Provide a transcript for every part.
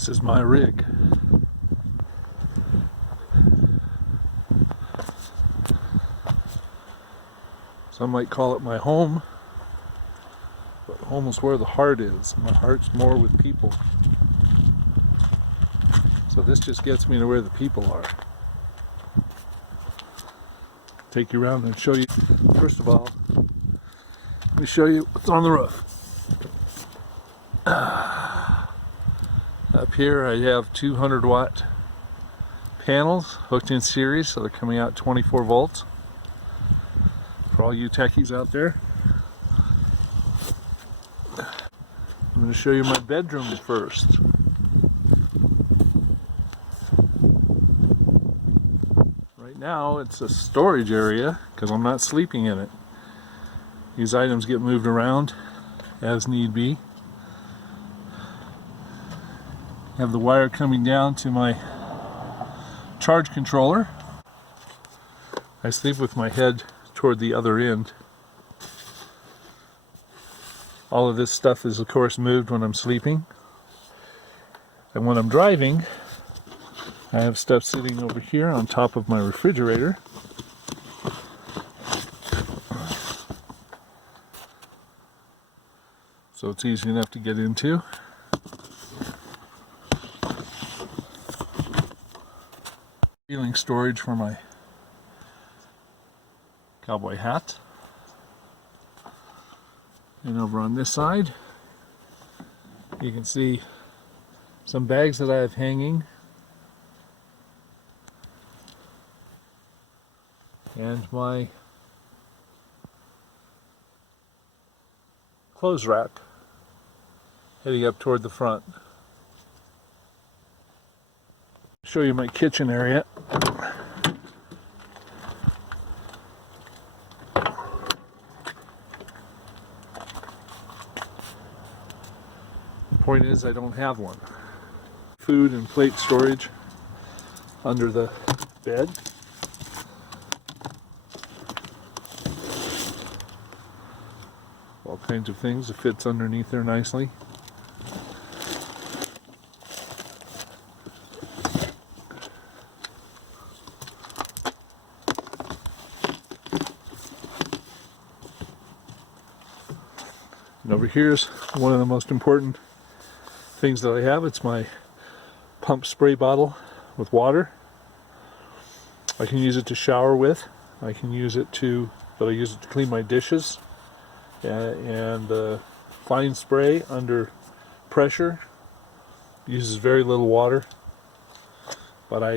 This is my rig. Some might call it my home, but home is where the heart is. My heart's more with people. So this just gets me to where the people are. Take you around and show you. First of all, let me show you what's on the roof. Up here I have 200-watt panels hooked in series, so they're coming out 24 volts. For all you techies out there. I'm going to show you my bedroom first. Right now it's a storage area because I'm not sleeping in it. These items get moved around as need be. I have the wire coming down to my charge controller. I sleep with my head toward the other end. All of this stuff is of course moved when I'm sleeping. And when I'm driving, I have stuff sitting over here on top of my refrigerator. So it's easy enough to get into. Ceiling storage for my cowboy hat. And over on this side, you can see some bags that I have hanging. And my clothes rack heading up toward the front. Show you my kitchen area. The point is, I don't have one. Food and plate storage under the bed. All kinds of things. It fits underneath there nicely. And over here's one of the most important things that I have. It's my pump spray bottle with water. I can use it to shower with. I can use it to, but I use it to clean my dishes. And the fine spray under pressure uses very little water, but I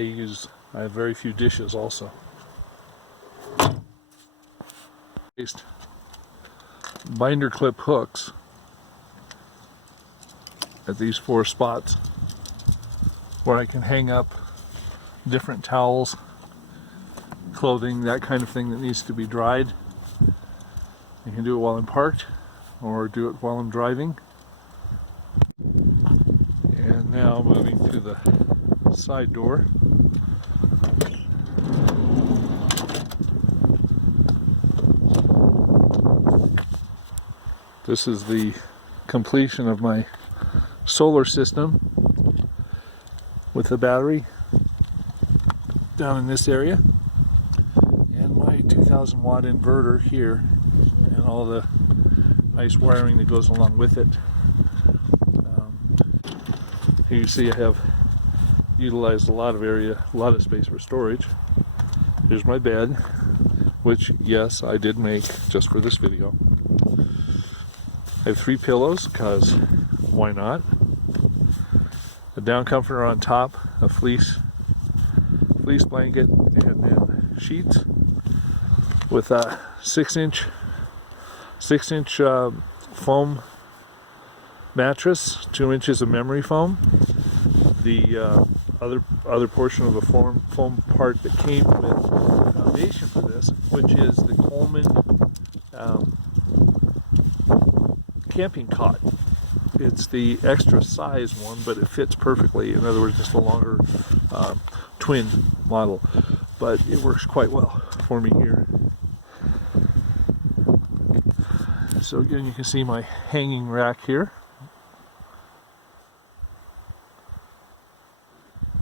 have very few dishes also. Binder clip hooks at these 4 spots where I can hang up different towels, clothing, that kind of thing that needs to be dried. You can do it while I'm parked or do it while I'm driving. And now moving to the side door. This is the completion of my solar system with the battery down in this area, and my 2,000-watt inverter here, and all the nice wiring that goes along with it. Here you see I have utilized a lot of area, a lot of space for storage. Here's my bed, which yes, I did make just for this video. I have 3 pillows, because why not? A down comforter on top, a fleece blanket, and then sheets with a 6-inch foam mattress, 2 inches of memory foam. The other portion of the foam part that came with the foundation for this, which is the Coleman camping cot. It's the extra size one, but it fits perfectly. In other words, just a longer twin model, but it works quite well for me here. So again, you can see my hanging rack here.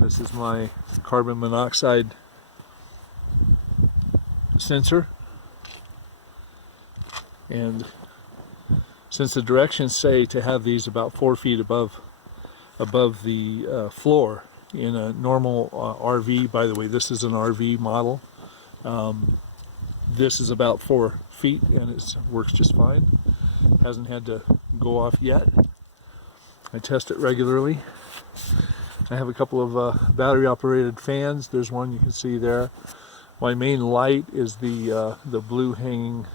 This is my carbon monoxide sensor, and since the directions say to have these about 4 feet above the floor in a normal RV, by the way, this is an RV model, this is about 4 feet and it works just fine. Hasn't had to go off yet. I test it regularly. I have a couple of battery operated fans. There's one you can see there. My main light is the blue hanging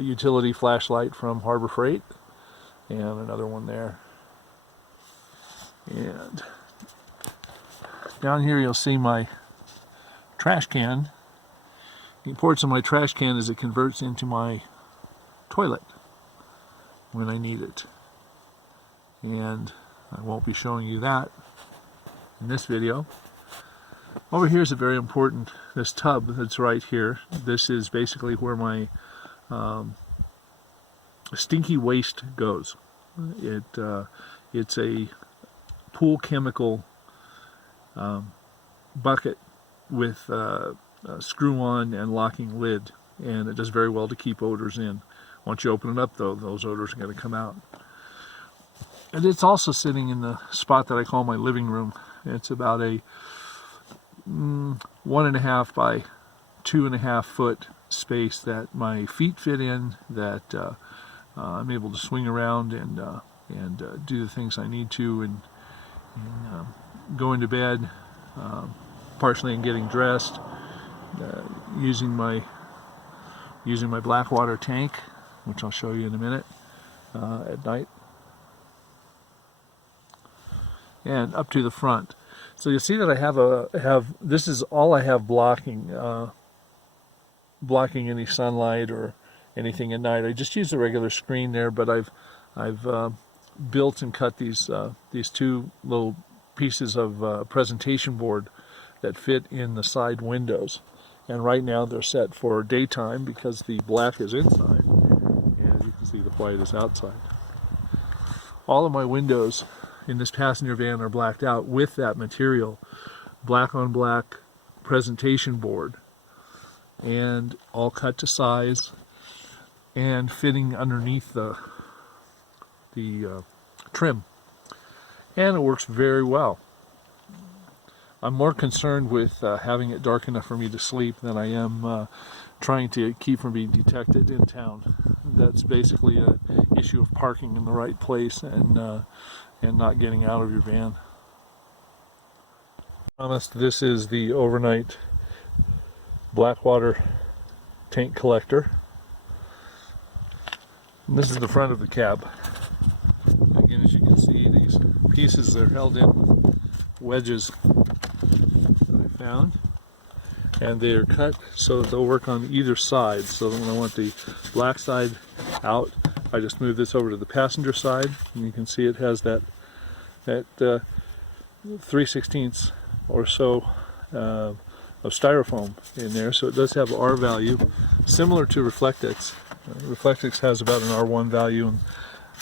utility flashlight from Harbor Freight, and another one there. And down here you'll see my trash can. The importance of my trash can is it converts into my toilet when I need it. And I won't be showing you that in this video. Over here is a very important, this tub that's right here. This is basically where my stinky waste goes. It's a pool chemical bucket with a screw-on and locking lid, and it does very well to keep odors in. Once you open it up, though, those odors are going to come out. And it's also sitting in the spot that I call my living room. It's about a 1.5 by 2.5 foot space that my feet fit in, that I'm able to swing around and do the things I need to, and going to bed, partially in getting dressed, using my black water tank, which I'll show you in a minute, at night. And up to the front. So you'll see that I have this is all I have blocking any sunlight or anything at night. I just use the regular screen there, but I've built and cut these two little pieces of presentation board that fit in the side windows. And right now they're set for daytime because the black is inside, and you can see the white is outside. All of my windows in this passenger van are blacked out with that material, black on black presentation board, and all cut to size and fitting underneath the trim, and it works very well. I'm more concerned with having it dark enough for me to sleep than I am trying to keep from being detected in town. That's basically an issue of parking in the right place and not getting out of your van. Promised, this is the overnight Blackwater tank collector. And this is the front of the cab. Again, as you can see, these pieces are held in with wedges that I found, and they are cut so that they'll work on either side. So that when I want the black side out, I just move this over to the passenger side, and you can see it has that 3/16 or so of styrofoam in there, so it does have R value, similar to Reflectix. Reflectix has about an R1 value, and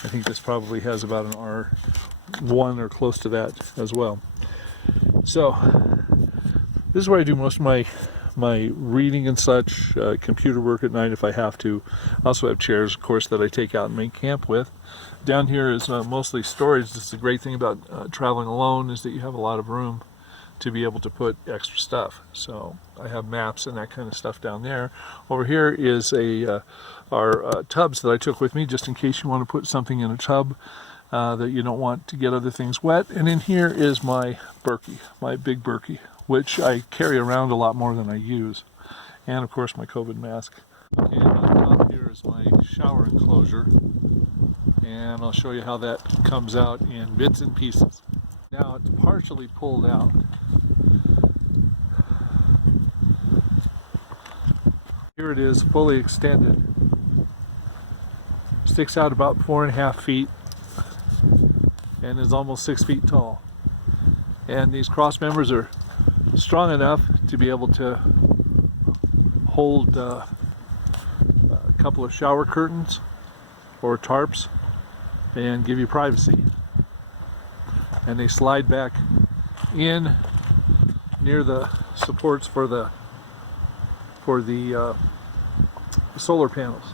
I think this probably has about an R1 or close to that as well. So this is where I do most of my reading and such, computer work at night if I have to. I also have chairs, of course, that I take out and make camp with. Down here is mostly storage. This is the great thing about traveling alone, is that you have a lot of room to be able to put extra stuff. So I have maps and that kind of stuff down there. Over here is our tubs that I took with me, just in case you want to put something in a tub that you don't want to get other things wet. And in here is my Berkey, my big Berkey, which I carry around a lot more than I use. And of course my COVID mask. Okay, on top here is my shower enclosure, and I'll show you how that comes out in bits and pieces. Now it's partially pulled out. Here it is, fully extended. Sticks out about 4.5 feet and is almost 6 feet tall. And these cross members are strong enough to be able to hold a couple of shower curtains or tarps and give you privacy. And they slide back in near the supports for the solar panels.